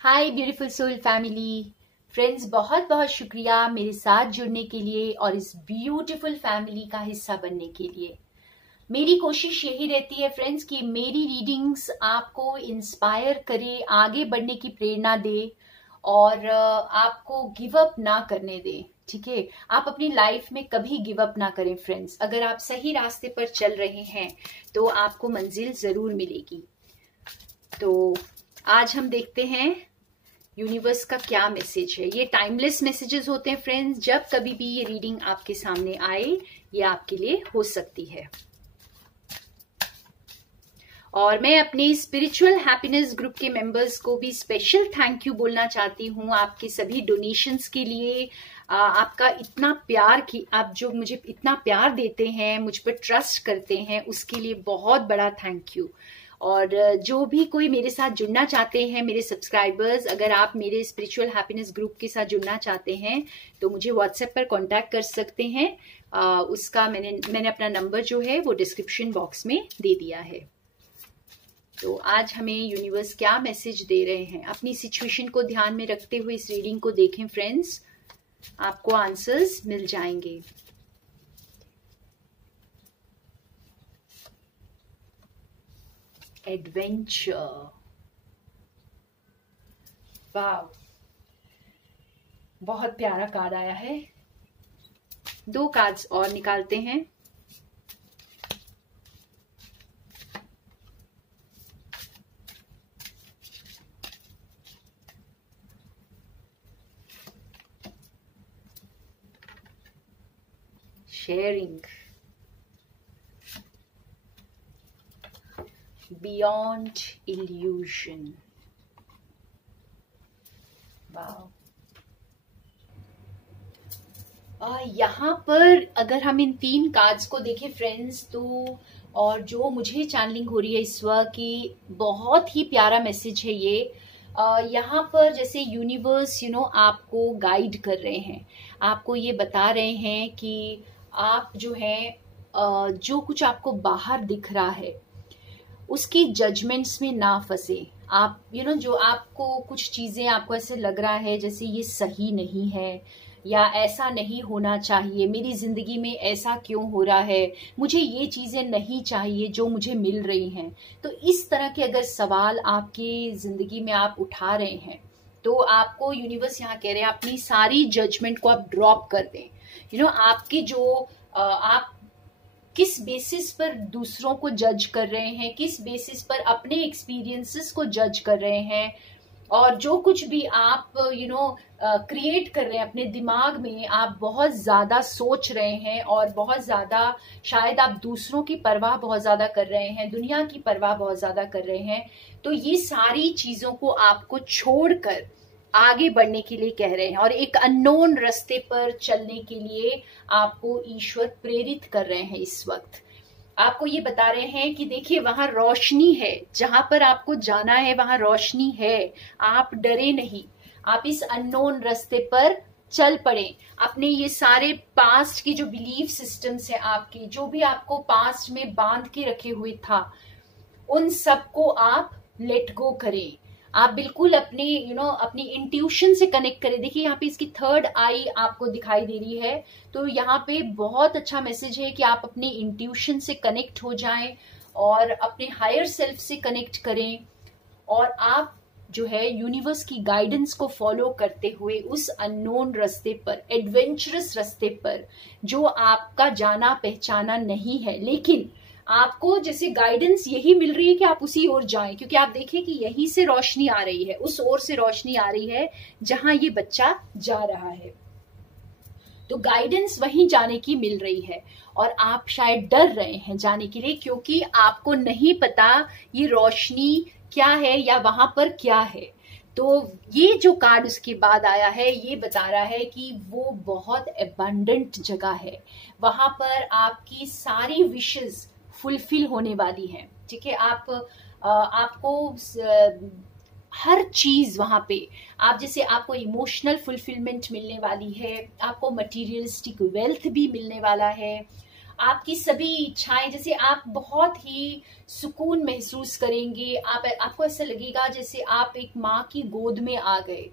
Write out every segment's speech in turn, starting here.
हाय beautiful soul family friends, बहुत बहुत शुक्रिया मेरे साथ जुड़ने के लिए और इस ब्यूटीफुल फैमिली का हिस्सा बनने के लिए। मेरी कोशिश यही रहती है फ्रेंड्स कि मेरी रीडिंग्स आपको इंस्पायर करे, आगे बढ़ने की प्रेरणा दे और आपको गिव अप ना करने दे। ठीक है, आप अपनी लाइफ में कभी गिव अप ना करें फ्रेंड्स। अगर आप सही रास्ते पर चल रहे हैं तो आपको मंजिल जरूर मिलेगी। तो आज हम देखते हैं यूनिवर्स का क्या मैसेज है। ये टाइमलेस मैसेजेस होते हैं फ्रेंड्स। जब कभी भी ये रीडिंग आपके सामने आए, ये आपके लिए हो सकती है। और मैं अपने स्पिरिचुअल हैप्पीनेस ग्रुप के मेंबर्स को भी स्पेशल थैंक यू बोलना चाहती हूँ आपके सभी डोनेशंस के लिए। आपका इतना प्यार की आप जो मुझे इतना प्यार देते हैं, मुझ पर ट्रस्ट करते हैं, उसके लिए बहुत बड़ा थैंक यू। और जो भी कोई मेरे साथ जुड़ना चाहते हैं, मेरे सब्सक्राइबर्स, अगर आप मेरे स्पिरिचुअल हैप्पीनेस ग्रुप के साथ जुड़ना चाहते हैं तो मुझे व्हाट्सएप पर कांटेक्ट कर सकते हैं। उसका मैंने अपना नंबर जो है वो डिस्क्रिप्शन बॉक्स में दे दिया है। तो आज हमें यूनिवर्स क्या मैसेज दे रहे हैं, अपनी सिचुएशन को ध्यान में रखते हुए इस रीडिंग को देखें फ्रेंड्स, आपको आंसर्स मिल जाएंगे। एडवेंचर, वाव, बहुत प्यारा कार्ड आया है। 2 कार्ड्स और निकालते हैं। शेयरिंग, बियॉन्ड इल्यूजन, वाव। यहाँ पर अगर हम इन 3 कार्ड्स को देखें फ्रेंड्स, तो और जो मुझे चैनलिंग हो रही है इस वक्त की, बहुत ही प्यारा मैसेज है ये। यहाँ पर जैसे यूनिवर्स आपको गाइड कर रहे हैं, आपको ये बता रहे हैं कि आप जो है जो कुछ आपको बाहर दिख रहा है उसकी जजमेंट्स में ना फंसे। आप जो आपको कुछ चीजें आपको ऐसे लग रहा है जैसे ये सही नहीं है या ऐसा नहीं होना चाहिए, मेरी जिंदगी में ऐसा क्यों हो रहा है, मुझे ये चीजें नहीं चाहिए जो मुझे मिल रही हैं। तो इस तरह के अगर सवाल आपकी जिंदगी में आप उठा रहे हैं तो आपको यूनिवर्स यहाँ कह रहे हैं अपनी सारी जजमेंट को आप ड्रॉप कर दें। आपकी जो आप किस बेसिस पर दूसरों को जज कर रहे हैं, किस बेसिस पर अपने एक्सपीरियंसेस को जज कर रहे हैं, और जो कुछ भी आप क्रिएट कर रहे हैं अपने दिमाग में, आप बहुत ज्यादा सोच रहे हैं और बहुत ज्यादा शायद आप दूसरों की परवाह बहुत ज्यादा कर रहे हैं, दुनिया की परवाह बहुत ज्यादा कर रहे हैं। तो ये सारी चीजों को आपको छोड़कर आगे बढ़ने के लिए कह रहे हैं और एक अननोन रास्ते पर चलने के लिए आपको ईश्वर प्रेरित कर रहे हैं। इस वक्त आपको ये बता रहे हैं कि देखिए वहां रोशनी है, जहां पर आपको जाना है वहां रोशनी है, आप डरे नहीं, आप इस अननोन रास्ते पर चल पड़े। अपने ये सारे पास्ट की जो बिलीफ सिस्टम्स है आपके, जो भी आपको पास्ट में बांध के रखे हुए था, उन सबको आप लेट गो करें। आप बिल्कुल अपने अपनी इंट्यूशन से कनेक्ट करें। देखिए यहाँ पे इसकी 3rd आई आपको दिखाई दे रही है, तो यहाँ पे बहुत अच्छा मैसेज है कि आप अपनी इंट्यूशन से कनेक्ट हो जाएं और अपने हायर सेल्फ से कनेक्ट करें और आप जो है यूनिवर्स की गाइडेंस को फॉलो करते हुए उस अननोन रास्ते पर, एडवेंचरस रास्ते पर, जो आपका जाना पहचाना नहीं है, लेकिन आपको जैसे गाइडेंस यही मिल रही है कि आप उसी ओर जाएं, क्योंकि आप देखिए कि यहीं से रोशनी आ रही है, उस ओर से रोशनी आ रही है जहां ये बच्चा जा रहा है। तो गाइडेंस वहीं जाने की मिल रही है और आप शायद डर रहे हैं जाने के लिए, क्योंकि आपको नहीं पता ये रोशनी क्या है या वहां पर क्या है। तो ये जो कार्ड उसके बाद आया है ये बता रहा है कि वो बहुत एबंडेंट जगह है, वहां पर आपकी सारी विशेस फुलफिल होने वाली है। ठीक है, आपको हर चीज वहां पे आप जैसे आपको इमोशनल फुलफिलमेंट मिलने वाली है, आपको मटेरियलिस्टिक वेल्थ भी मिलने वाला है, आपकी सभी इच्छाएं, जैसे आप बहुत ही सुकून महसूस करेंगे। आपको ऐसा लगेगा जैसे आप एक माँ की गोद में आ गए,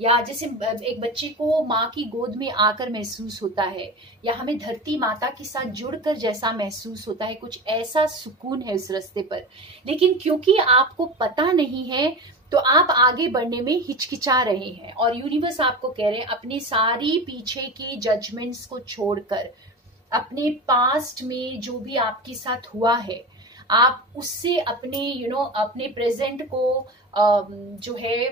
या जैसे एक बच्चे को माँ की गोद में आकर महसूस होता है, या हमें धरती माता के साथ जुड़कर जैसा महसूस होता है, कुछ ऐसा सुकून है उस रास्ते पर। लेकिन क्योंकि आपको पता नहीं है तो आप आगे बढ़ने में हिचकिचा रहे हैं, और यूनिवर्स आपको कह रहे हैं अपनी सारी पीछे की जजमेंट्स को छोड़कर, अपने पास्ट में जो भी आपके साथ हुआ है, आप उससे अपने अपने प्रेजेंट को जो है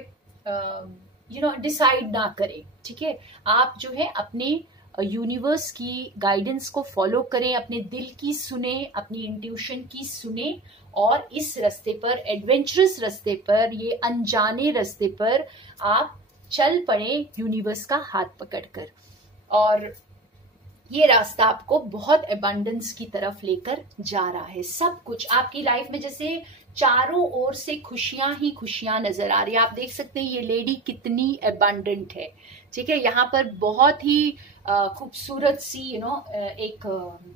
डिसाइड ना करें। ठीक है, आप जो है अपने यूनिवर्स की गाइडेंस को फॉलो करें, अपने दिल की सुने, अपनी इंट्यूशन की सुने, और इस रास्ते पर, एडवेंचरस रास्ते पर, ये अनजाने रास्ते पर आप चल पड़े यूनिवर्स का हाथ पकड़कर। और ये रास्ता आपको बहुत अबंडेंस की तरफ लेकर जा रहा है। सब कुछ आपकी लाइफ में जैसे चारों ओर से खुशियां ही खुशियां नजर आ रही है। आप देख सकते हैं ये लेडी कितनी अबंडेंट है। ठीक है, यहाँ पर बहुत ही खूबसूरत सी एक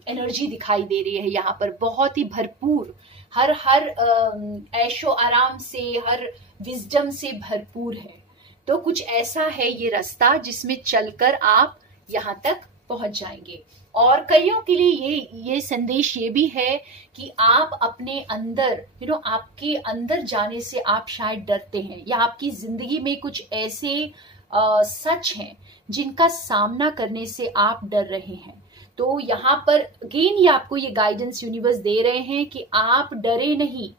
एनर्जी दिखाई दे रही है। यहाँ पर बहुत ही भरपूर, हर ऐशो आराम से, हर विजडम से भरपूर है। तो कुछ ऐसा है ये रास्ता जिसमें चलकर आप यहाँ तक पहुंच जाएंगे। और कईयों के लिए ये संदेश ये भी है कि आप अपने अंदर आपके अंदर जाने से आप शायद डरते हैं, या आपकी जिंदगी में कुछ ऐसे सच हैं जिनका सामना करने से आप डर रहे हैं। तो यहाँ पर अगेन ये आपको ये गाइडेंस यूनिवर्स दे रहे हैं कि आप डरे नहीं,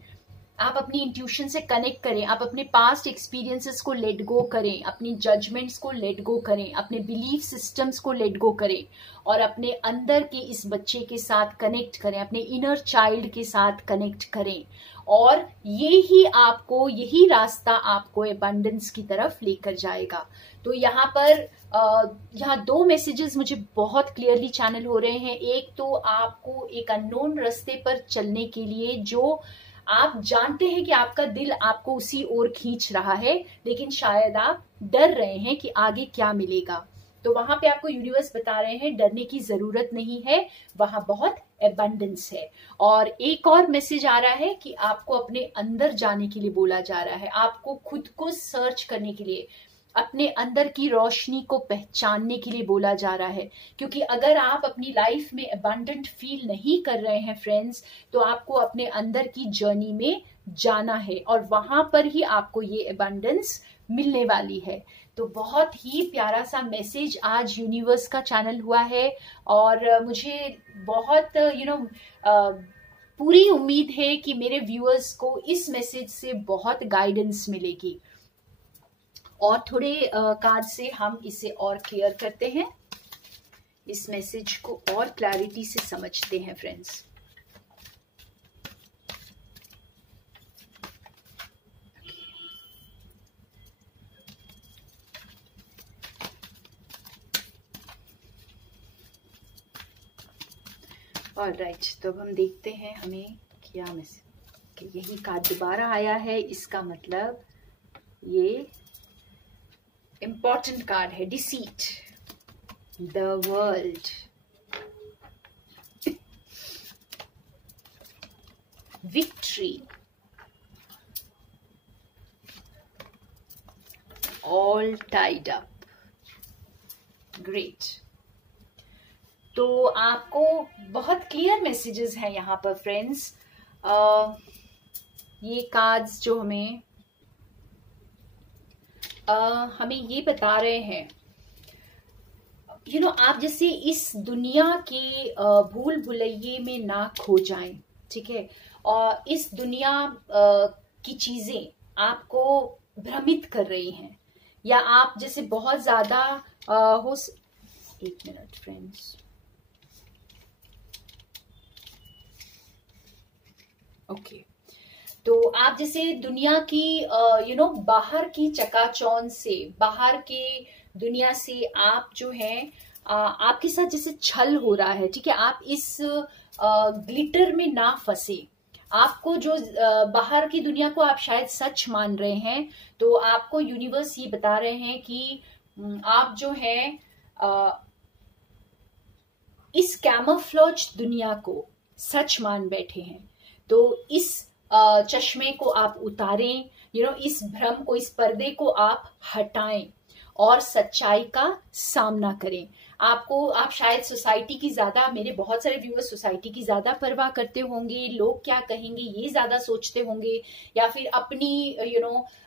आप अपनी इंट्यूशन से कनेक्ट करें, आप अपने पास्ट एक्सपीरियंसेस को लेट गो करें, अपनी जजमेंट्स को लेट गो करें, अपने बिलीफ सिस्टम्स को लेट गो करें, और अपने अंदर के इस बच्चे के साथ कनेक्ट करें, अपने इनर चाइल्ड के साथ कनेक्ट करें। और यही रास्ता आपको एबंडेंस की तरफ लेकर जाएगा। तो यहाँ पर यहाँ दो मैसेजेस मुझे बहुत क्लियरली चैनल हो रहे हैं। एक तो आपको एक अननोन रास्ते पर चलने के लिए, जो आप जानते हैं कि आपका दिल आपको उसी ओर खींच रहा है, लेकिन शायद आप डर रहे हैं कि आगे क्या मिलेगा। तो वहां पे आपको यूनिवर्स बता रहे हैं डरने की जरूरत नहीं है, वहां बहुत एबंडेंस है। और एक और मैसेज आ रहा है कि आपको अपने अंदर जाने के लिए बोला जा रहा है, आपको खुद को सर्च करने के लिए, अपने अंदर की रोशनी को पहचानने के लिए बोला जा रहा है। क्योंकि अगर आप अपनी लाइफ में अबंडेंट फील नहीं कर रहे हैं फ्रेंड्स, तो आपको अपने अंदर की जर्नी में जाना है, और वहां पर ही आपको ये अबंडेंस मिलने वाली है। तो बहुत ही प्यारा सा मैसेज आज यूनिवर्स का चैनल हुआ है, और मुझे बहुत पूरी उम्मीद है कि मेरे व्यूअर्स को इस मैसेज से बहुत गाइडेंस मिलेगी। और थोड़े कार्ड से हम इसे और क्लियर करते हैं, इस मैसेज को और क्लैरिटी से समझते हैं फ्रेंड्स। ऑलराइट, तो अब हम देखते हैं हमें क्या मैसेज। कि यही कार्ड दोबारा आया है, इसका मतलब ये इंपॉर्टेंट कार्ड है। Deceit, the world, victory, all tied up. Great. तो आपको बहुत क्लियर मैसेजेस हैं यहाँ पर फ्रेंड्स। ये कार्ड्स जो हमें ये बता रहे हैं आप जैसे इस दुनिया के भूल भुलैये में ना खो जाएं। ठीक है, और इस दुनिया की चीजें आपको भ्रमित कर रही हैं, या आप जैसे बहुत ज्यादा एक मिनट फ्रेंड्स, ओके। तो आप जैसे दुनिया की बाहर की चकाचौंध से, बाहर के दुनिया से आप जो है आपके साथ जैसे छल हो रहा है। ठीक है, आप इस ग्लिटर में ना फंसे। आपको जो बाहर की दुनिया को आप शायद सच मान रहे हैं, तो आपको यूनिवर्स ये बता रहे हैं कि आप जो है इस कैमोफ्लेज दुनिया को सच मान बैठे हैं, तो इस चश्मे को आप उतारें, इस भ्रम को, इस पर्दे को आप हटाएं और सच्चाई का सामना करें। आप शायद सोसाइटी की ज्यादा, मेरे बहुत सारे व्यूअर्स सोसाइटी की ज्यादा परवाह करते होंगे, लोग क्या कहेंगे ये ज्यादा सोचते होंगे, या फिर अपनी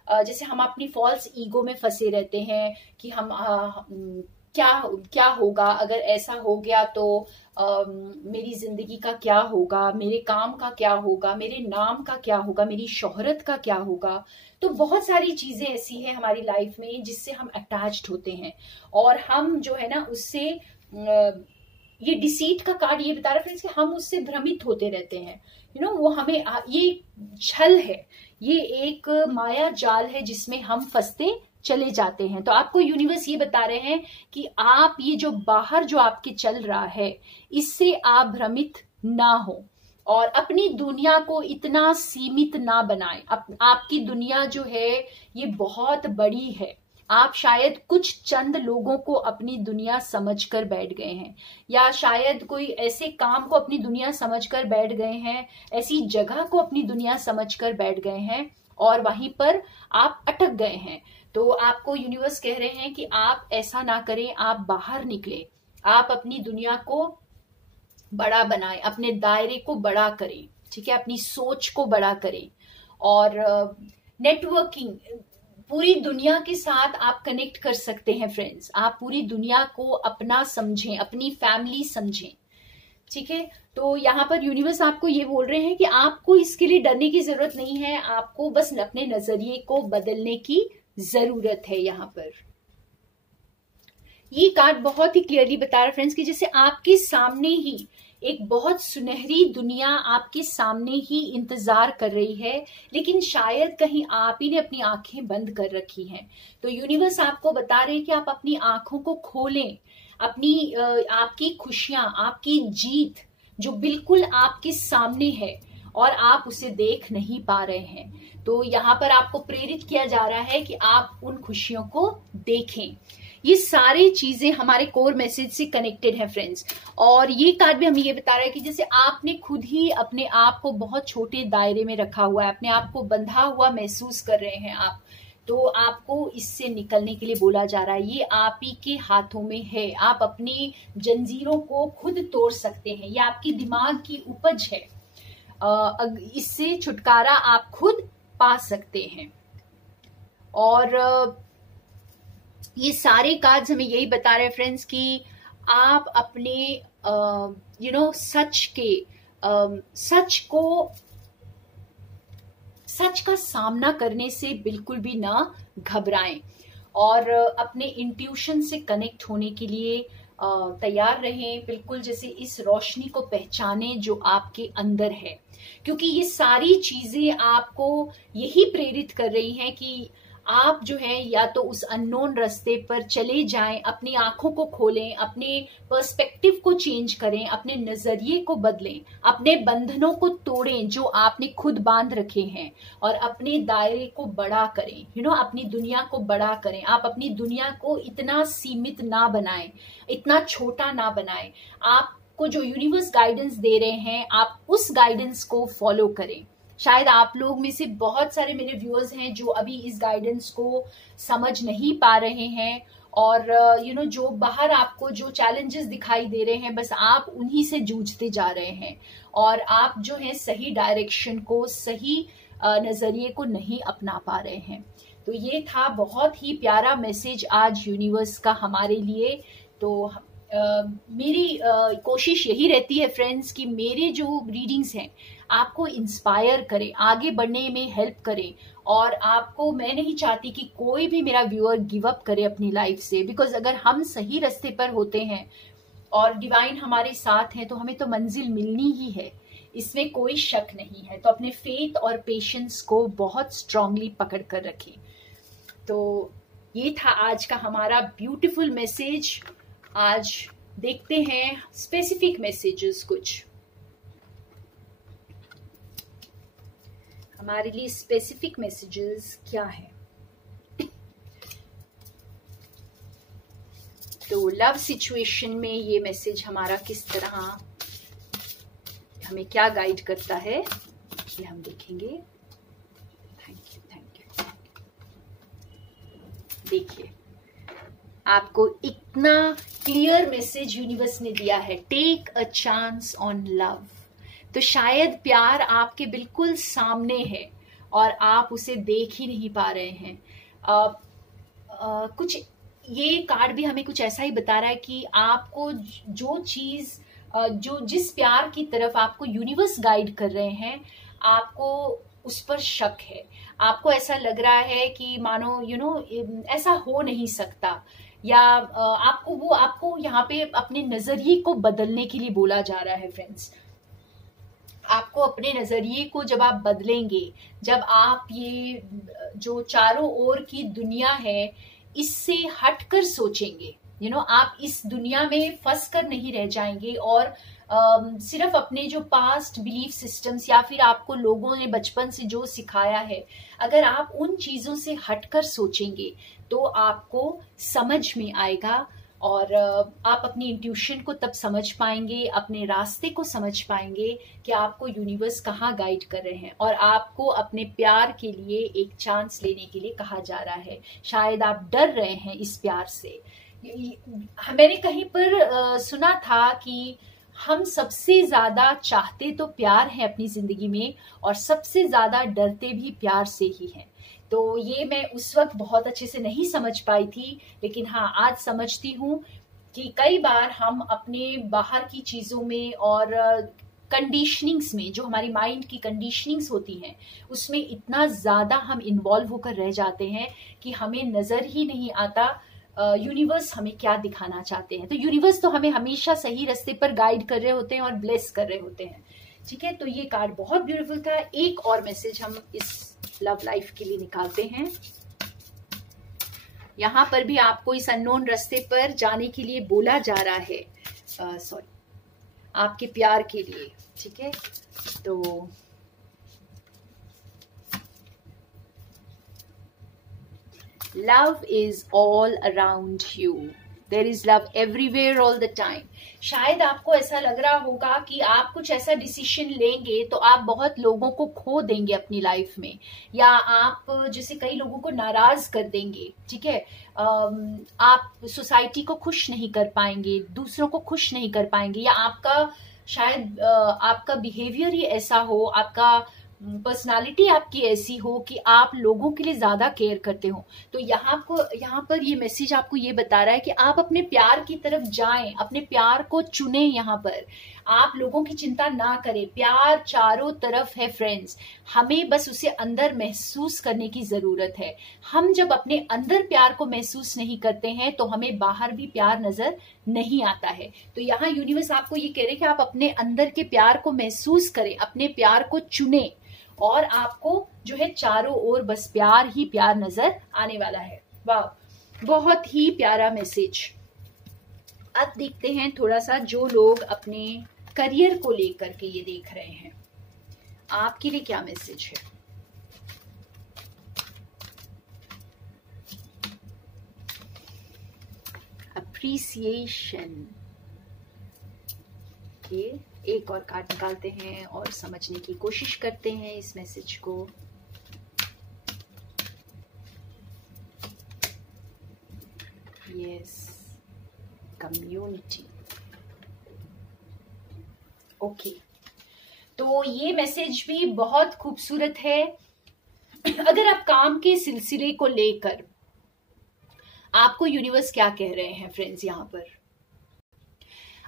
जैसे हम अपनी फॉल्स ईगो में फंसे रहते हैं कि हम क्या क्या होगा अगर ऐसा हो गया, तो मेरी जिंदगी का क्या होगा, मेरे काम का क्या होगा, मेरे नाम का क्या होगा, मेरी शोहरत का क्या होगा। तो बहुत सारी चीजें ऐसी हैं हमारी लाइफ में जिससे हम अटैच्ड होते हैं, और हम जो है ना उससे ये डिसीट का कार्ड ये बता रहा है फ्रेंड्स कि हम उससे भ्रमित होते रहते हैं। वो हमें ये छल है, ये एक माया जाल है जिसमें हम फंसते चले जाते हैं। तो आपको यूनिवर्स ये बता रहे हैं कि आप ये जो बाहर जो आपके चल रहा है इससे आप भ्रमित ना हो, और अपनी दुनिया को इतना सीमित ना बनाएं। आपकी दुनिया जो है ये बहुत बड़ी है। आप शायद कुछ चंद लोगों को अपनी दुनिया समझकर बैठ गए हैं, या शायद कोई ऐसे काम को अपनी दुनिया समझकर बैठ गए हैं, ऐसी जगह को अपनी दुनिया समझकर बैठ गए हैं, और वहीं पर आप अटक गए हैं। तो आपको यूनिवर्स कह रहे हैं कि आप ऐसा ना करें, आप बाहर निकले, आप अपनी दुनिया को बड़ा बनाएं, अपने दायरे को बड़ा करें, ठीक है, अपनी सोच को बड़ा करें, और नेटवर्किंग, पूरी दुनिया के साथ आप कनेक्ट कर सकते हैं फ्रेंड्स। आप पूरी दुनिया को अपना समझें, अपनी फैमिली समझें, ठीक है। तो यहाँ पर यूनिवर्स आपको ये बोल रहे हैं कि आपको इसके लिए डरने की जरूरत नहीं है, आपको बस अपने नजरिए को बदलने की जरूरत है। यहाँ पर ये कार्ड बहुत ही क्लियरली बता रहा है फ्रेंड्स कि जैसे आपके सामने ही एक बहुत सुनहरी दुनिया आपके सामने ही इंतजार कर रही है, लेकिन शायद कहीं आप ही ने अपनी आंखें बंद कर रखी हैं। तो यूनिवर्स आपको बता रहे हैं कि आप अपनी आंखों को खोलें, अपनी आपकी खुशियां, आपकी जीत जो बिल्कुल आपके सामने है और आप उसे देख नहीं पा रहे हैं। तो यहाँ पर आपको प्रेरित किया जा रहा है कि आप उन खुशियों को देखें। ये सारी चीजें हमारे कोर मैसेज से कनेक्टेड है फ्रेंड्स। और ये कार्ड भी हमें ये बता रहा है कि जैसे आपने खुद ही अपने आप को बहुत छोटे दायरे में रखा हुआ है, अपने आप को बंधा हुआ महसूस कर रहे हैं आप, तो आपको इससे निकलने के लिए बोला जा रहा है। ये आप ही के हाथों में है, आप अपनी जंजीरों को खुद तोड़ सकते हैं, ये आपकी दिमाग की उपज है। इससे छुटकारा आप खुद पा सकते हैं। और ये सारे कार्ड्स हमें यही बता रहे हैं फ्रेंड्स कि आप अपने सच का सामना करने से बिल्कुल भी ना घबराएं, और अपने इंट्यूशन से कनेक्ट होने के लिए तैयार रहें, बिल्कुल जैसे इस रोशनी को पहचाने जो आपके अंदर है, क्योंकि ये सारी चीजें आपको यही प्रेरित कर रही हैं कि आप जो है या तो उस अननोन रास्ते पर चले जाएं, अपनी आंखों को खोलें, अपने पर्सपेक्टिव को चेंज करें, अपने नजरिए को बदलें, अपने बंधनों को तोड़ें जो आपने खुद बांध रखे हैं, और अपने दायरे को बड़ा करें, अपनी दुनिया को बड़ा करें। आप अपनी दुनिया को इतना सीमित ना बनाएं, इतना छोटा ना बनाएं। आपको जो यूनिवर्स गाइडेंस दे रहे हैं आप उस गाइडेंस को फॉलो करें। शायद आप लोग में से बहुत सारे मेरे व्यूअर्स हैं जो अभी इस गाइडेंस को समझ नहीं पा रहे हैं, और जो बाहर आपको जो चैलेंजेस दिखाई दे रहे हैं बस आप उन्हीं से जूझते जा रहे हैं, और आप जो है सही डायरेक्शन को, सही नजरिए को नहीं अपना पा रहे हैं। तो ये था बहुत ही प्यारा मैसेज आज यूनिवर्स का हमारे लिए। तो मेरी कोशिश यही रहती है फ्रेंड्स कि मेरे जो रीडिंग्स हैं आपको इंस्पायर करें, आगे बढ़ने में हेल्प करें, और आपको, मैं नहीं चाहती कि कोई भी मेरा व्यूअर गिव अप करे अपनी लाइफ से, बिकॉज अगर हम सही रास्ते पर होते हैं और डिवाइन हमारे साथ है तो हमें तो मंजिल मिलनी ही है, इसमें कोई शक नहीं है। तो अपने फेथ और पेशेंस को बहुत स्ट्रांगली पकड़ कर रखें। तो ये था आज का हमारा ब्यूटीफुल मैसेज। आज देखते हैं स्पेसिफिक मैसेजेस, कुछ हमारे लिए स्पेसिफिक मैसेजेस क्या है। तो लव सिचुएशन में ये मैसेज हमारा किस तरह हमें क्या गाइड करता है ये हम देखेंगे। Thank you. देखिए, आपको इतना क्लियर मैसेज यूनिवर्स ने दिया है, take a chance on love. तो शायद प्यार आपके बिल्कुल सामने है और आप उसे देख ही नहीं पा रहे हैं। कुछ ये कार्ड भी हमें कुछ ऐसा ही बता रहा है कि आपको जो चीज जिस प्यार की तरफ आपको यूनिवर्स गाइड कर रहे हैं, आपको उस पर शक है। आपको ऐसा लग रहा है कि मानो ऐसा हो नहीं सकता, या आपको यहाँ पे अपने नजरिए को बदलने के लिए बोला जा रहा है फ्रेंड्स। आपको अपने नजरिए को जब आप बदलेंगे, जब आप ये जो चारों ओर की दुनिया है इससे हटकर सोचेंगे, आप इस दुनिया में फंस कर नहीं रह जाएंगे और सिर्फ अपने जो पास्ट बिलीफ सिस्टम्स या फिर आपको लोगों ने बचपन से जो सिखाया है, अगर आप उन चीजों से हटकर सोचेंगे तो आपको समझ में आएगा और आप अपनी इंट्यूशन को तब समझ पाएंगे, अपने रास्ते को समझ पाएंगे कि आपको यूनिवर्स कहाँ गाइड कर रहे हैं और आपको अपने प्यार के लिए एक चांस लेने के लिए कहा जा रहा है। शायद आप डर रहे हैं इस प्यार से। मैंने कहीं पर सुना था कि हम सबसे ज्यादा चाहते तो प्यार है अपनी जिंदगी में और सबसे ज्यादा डरते भी प्यार से ही हैं। तो ये मैं उस वक्त बहुत अच्छे से नहीं समझ पाई थी, लेकिन हाँ आज समझती हूँ कि कई बार हम अपने बाहर की चीजों में और कंडीशनिंग्स में, जो हमारी माइंड की कंडीशनिंग्स होती हैं, उसमें इतना ज्यादा हम इन्वॉल्व होकर रह जाते हैं कि हमें नजर ही नहीं आता यूनिवर्स हमें क्या दिखाना चाहते हैं। तो यूनिवर्स तो हमें हमेशा सही रास्ते पर गाइड कर रहे होते हैं और ब्लेस कर रहे होते हैं। ठीक है, तो ये कार्ड बहुत ब्यूटीफुल था। एक और मैसेज हम इस लव लाइफ के लिए निकालते हैं। यहाँ पर भी आपको इस अननोन रास्ते पर जाने के लिए बोला जा रहा है, सॉरी आपके प्यार के लिए। ठीक है, तो love is all around you, there is love everywhere all the time. शायद आपको ऐसा लग रहा होगा कि आप कुछ ऐसा डिसीजन लेंगे तो आप बहुत लोगों को खो देंगे अपनी लाइफ में, या आप जैसे कई लोगों को नाराज कर देंगे। ठीक है, आप सोसाइटी को खुश नहीं कर पाएंगे, दूसरों को खुश नहीं कर पाएंगे, या आपका शायद आपका बिहेवियर ही ऐसा हो, आपका पर्सनालिटी आपकी ऐसी हो कि आप लोगों के लिए ज्यादा केयर करते हो। तो यहाँ पर ये मैसेज आपको ये बता रहा है कि आप अपने प्यार की तरफ जाएं, अपने प्यार को चुनें। यहाँ पर आप लोगों की चिंता ना करें, प्यार चारों तरफ है फ्रेंड्स, हमें बस उसे अंदर महसूस करने की जरूरत है। हम जब अपने अंदर प्यार को महसूस नहीं करते हैं तो हमें बाहर भी प्यार नजर नहीं आता है। तो यहाँ यूनिवर्स आपको ये कह रहे हैं कि आप अपने अंदर के प्यार को महसूस करें, अपने प्यार को चुनें और आपको जो है चारों ओर बस प्यार ही प्यार नजर आने वाला है। वाह, बहुत ही प्यारा मैसेज। अब देखते हैं थोड़ा सा जो लोग अपने करियर को लेकर के ये देख रहे हैं, आपके लिए क्या मैसेज है। अप्रिसिएशन। ये एक और कार्ड निकालते हैं और समझने की कोशिश करते हैं इस मैसेज को। Yes, community. ओके, तो ये मैसेज भी बहुत खूबसूरत है। अगर आप काम के सिलसिले को लेकर, आपको यूनिवर्स क्या कह रहे हैं फ्रेंड्स, यहाँ पर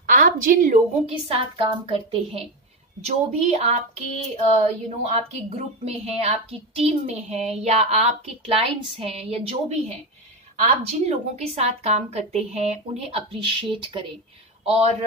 आप जिन लोगों के साथ काम करते हैं, जो भी आपके आपके ग्रुप में हैं, आपकी टीम में हैं, या आपके क्लाइंट्स हैं, या जो भी हैं, आप जिन लोगों के साथ काम करते हैं उन्हें अप्रिशिएट करें और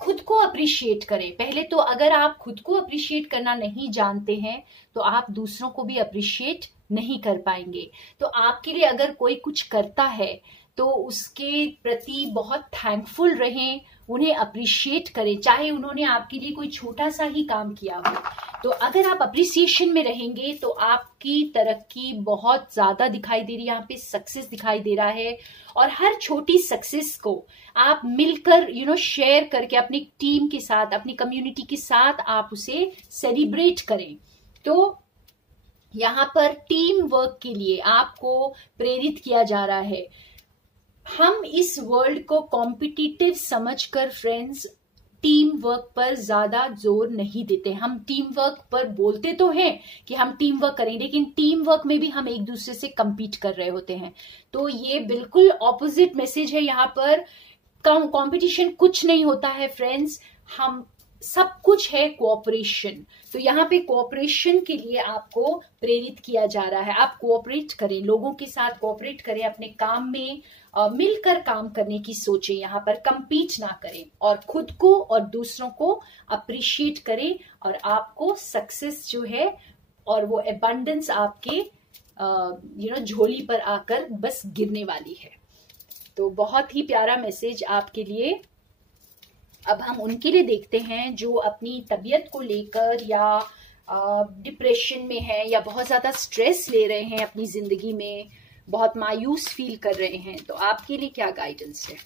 खुद को अप्रिशिएट करें। पहले तो अगर आप खुद को अप्रिशिएट करना नहीं जानते हैं तो आप दूसरों को भी अप्रिशिएट नहीं कर पाएंगे। तो आपके लिए अगर कोई कुछ करता है तो उसके प्रति बहुत थैंकफुल रहें, उन्हें अप्रिशिएट करें, चाहे उन्होंने आपके लिए कोई छोटा सा ही काम किया हो। तो अगर आप अप्रिसिएशन में रहेंगे तो आपकी तरक्की बहुत ज्यादा दिखाई दे रही है, यहाँ पे सक्सेस दिखाई दे रहा है। और हर छोटी सक्सेस को आप मिलकर शेयर करके अपनी टीम के साथ, अपनी कम्युनिटी के साथ आप उसे सेलिब्रेट करें। तो यहाँ पर टीम वर्क के लिए आपको प्रेरित किया जा रहा है। हम इस वर्ल्ड को कॉम्पिटिटिव समझकर फ्रेंड्स टीम वर्क पर ज्यादा जोर नहीं देते। हम टीम वर्क पर बोलते तो हैं कि हम टीम वर्क करें, लेकिन टीम वर्क में भी हम एक दूसरे से compete कर रहे होते हैं। तो ये बिल्कुल ऑपोजिट मैसेज है। यहाँ पर कंपटीशन कुछ नहीं होता है फ्रेंड्स, हम सब कुछ है कोऑपरेशन। तो यहाँ पे कोऑपरेशन के लिए आपको प्रेरित किया जा रहा है। आप कोऑपरेट करें, लोगों के साथ कोऑपरेट करें, अपने काम में मिलकर काम करने की सोचें, यहाँ पर compete ना करें, और खुद को और दूसरों को अप्रिशिएट करें, और आपको सक्सेस जो है और वो एबंडेंस आपके झोली पर आकर बस गिरने वाली है। तो बहुत ही प्यारा मैसेज आपके लिए। अब हम उनके लिए देखते हैं जो अपनी तबीयत को लेकर या डिप्रेशन में है, या बहुत ज्यादा स्ट्रेस ले रहे हैं अपनी जिंदगी में, बहुत मायूस फील कर रहे हैं। तो आपके लिए क्या गाइडेंस है?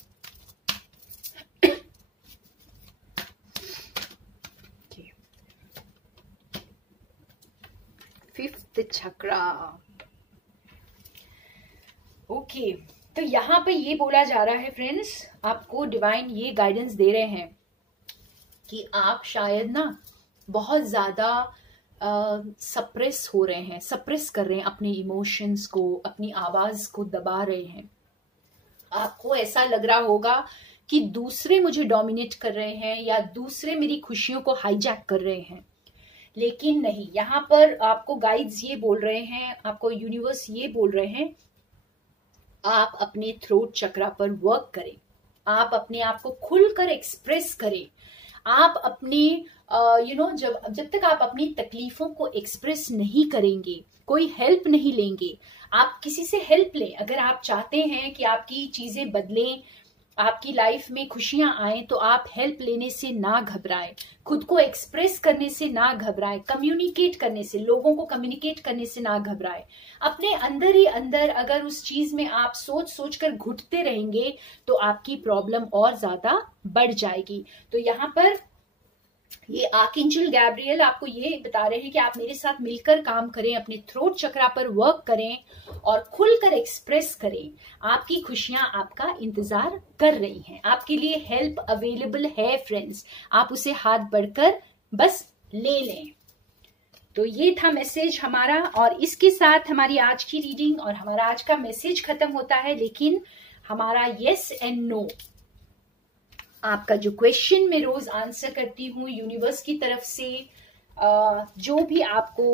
फिफ्थ चक्रा। ओके, तो यहाँ पे ये बोला जा रहा है फ्रेंड्स, आपको डिवाइन ये गाइडेंस दे रहे हैं कि आप शायद ना बहुत ज्यादा सप्रेस हो रहे हैं, सप्रेस कर रहे हैं अपने इमोशंस को, अपनी आवाज को दबा रहे हैं। आपको ऐसा लग रहा होगा कि दूसरे मुझे डोमिनेट कर रहे हैं या दूसरे मेरी खुशियों को हाईजैक कर रहे हैं, लेकिन नहीं। यहाँ पर आपको गाइड्स ये बोल रहे हैं, आपको यूनिवर्स ये बोल रहे हैं, आप अपने थ्रोट चक्रा पर वर्क करें, आप अपने आप को खुलकर एक्सप्रेस करें। आप अपने जब तक आप अपनी तकलीफों को एक्सप्रेस नहीं करेंगे, कोई हेल्प नहीं लेंगे। आप किसी से हेल्प लें। अगर आप चाहते हैं कि आपकी चीजें बदलें, आपकी लाइफ में खुशियां आए, तो आप हेल्प लेने से ना घबराएं, खुद को एक्सप्रेस करने से ना घबराएं, कम्युनिकेट करने से, लोगों को कम्युनिकेट करने से ना घबराएं। अपने अंदर ही अंदर अगर उस चीज में आप सोच सोच कर घुटते रहेंगे तो आपकी प्रॉब्लम और ज्यादा बढ़ जाएगी। तो यहाँ पर ये आर्कएंजल गैब्रियल आपको ये बता रहे हैं कि आप मेरे साथ मिलकर काम करें, अपने थ्रोट चक्रा पर वर्क करें और खुलकर एक्सप्रेस करें। आपकी खुशियां आपका इंतजार कर रही हैं, आपके लिए हेल्प अवेलेबल है फ्रेंड्स, आप उसे हाथ बढ़कर बस ले लें। तो ये था मैसेज हमारा, और इसके साथ हमारी आज की रीडिंग और हमारा आज का मैसेज खत्म होता है। लेकिन हमारा यस एंड नो, आपका जो क्वेश्चन मैं रोज आंसर करती हूँ यूनिवर्स की तरफ से, जो भी आपको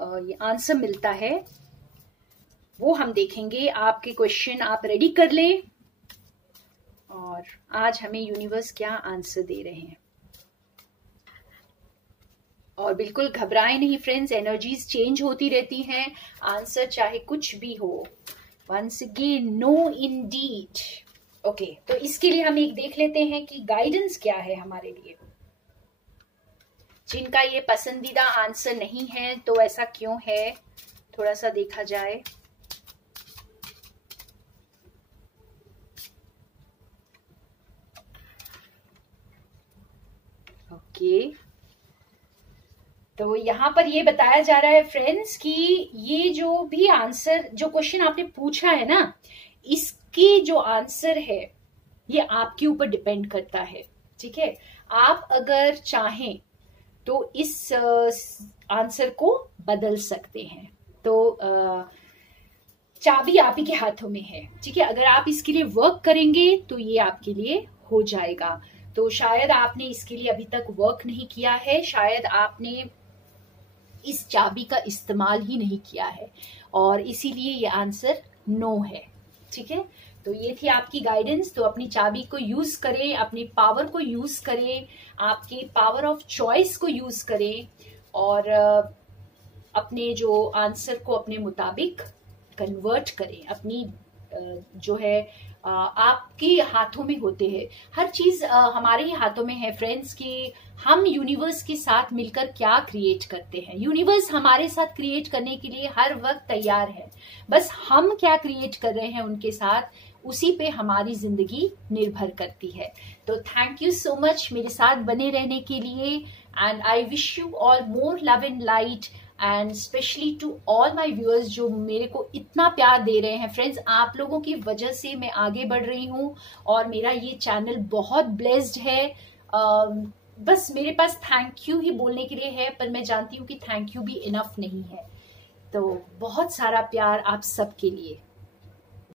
ये आंसर मिलता है वो हम देखेंगे। आपके क्वेश्चन आप रेडी कर लें, और आज हमें यूनिवर्स क्या आंसर दे रहे हैं। और बिल्कुल घबराएं नहीं फ्रेंड्स, एनर्जीज चेंज होती रहती हैं, आंसर चाहे कुछ भी हो। Once again, no indeed. Okay, तो इसके लिए हम एक देख लेते हैं कि गाइडेंस क्या है हमारे लिए। जिनका ये पसंदीदा आंसर नहीं है तो ऐसा क्यों है, थोड़ा सा देखा जाए। ओके, तो यहाँ पर ये बताया जा रहा है फ्रेंड्स कि ये जो भी आंसर, जो क्वेश्चन आपने पूछा है ना, इसकी जो आंसर है ये आपके ऊपर डिपेंड करता है। ठीक है, आप अगर चाहें तो इस आंसर को बदल सकते हैं। तो चाबी आप ही के हाथों में है। ठीक है, अगर आप इसके लिए वर्क करेंगे तो ये आपके लिए हो जाएगा। तो शायद आपने इसके लिए अभी तक वर्क नहीं किया है, शायद आपने इस चाबी का इस्तेमाल ही नहीं किया है, और इसीलिए ये आंसर नो है। ठीक है, तो ये थी आपकी गाइडेंस। तो अपनी चाबी को यूज करें, अपनी पावर को यूज करें, आपके पावर ऑफ चॉइस को यूज करें, और अपने जो आंसर को अपने मुताबिक कन्वर्ट करें, अपनी जो है आपके हाथों में होते हैं। हर चीज हमारे ही हाथों में है फ्रेंड्स, कि हम यूनिवर्स के साथ मिलकर क्या क्रिएट करते हैं। यूनिवर्स हमारे साथ क्रिएट करने के लिए हर वक्त तैयार है, बस हम क्या क्रिएट कर रहे हैं उनके साथ, उसी पे हमारी जिंदगी निर्भर करती है। तो थैंक यू सो मच मेरे साथ बने रहने के लिए, and I wish you all more love and light, and specially to all my viewers जो मेरे को इतना प्यार दे रहे हैं। फ्रेंड्स, आप लोगों की वजह से मैं आगे बढ़ रही हूँ और मेरा ये चैनल बहुत ब्लेस्ड है। बस मेरे पास थैंक यू ही बोलने के लिए है, पर मैं जानती हूँ कि थैंक यू भी इनफ नहीं है। तो बहुत सारा प्यार आप सबके लिए।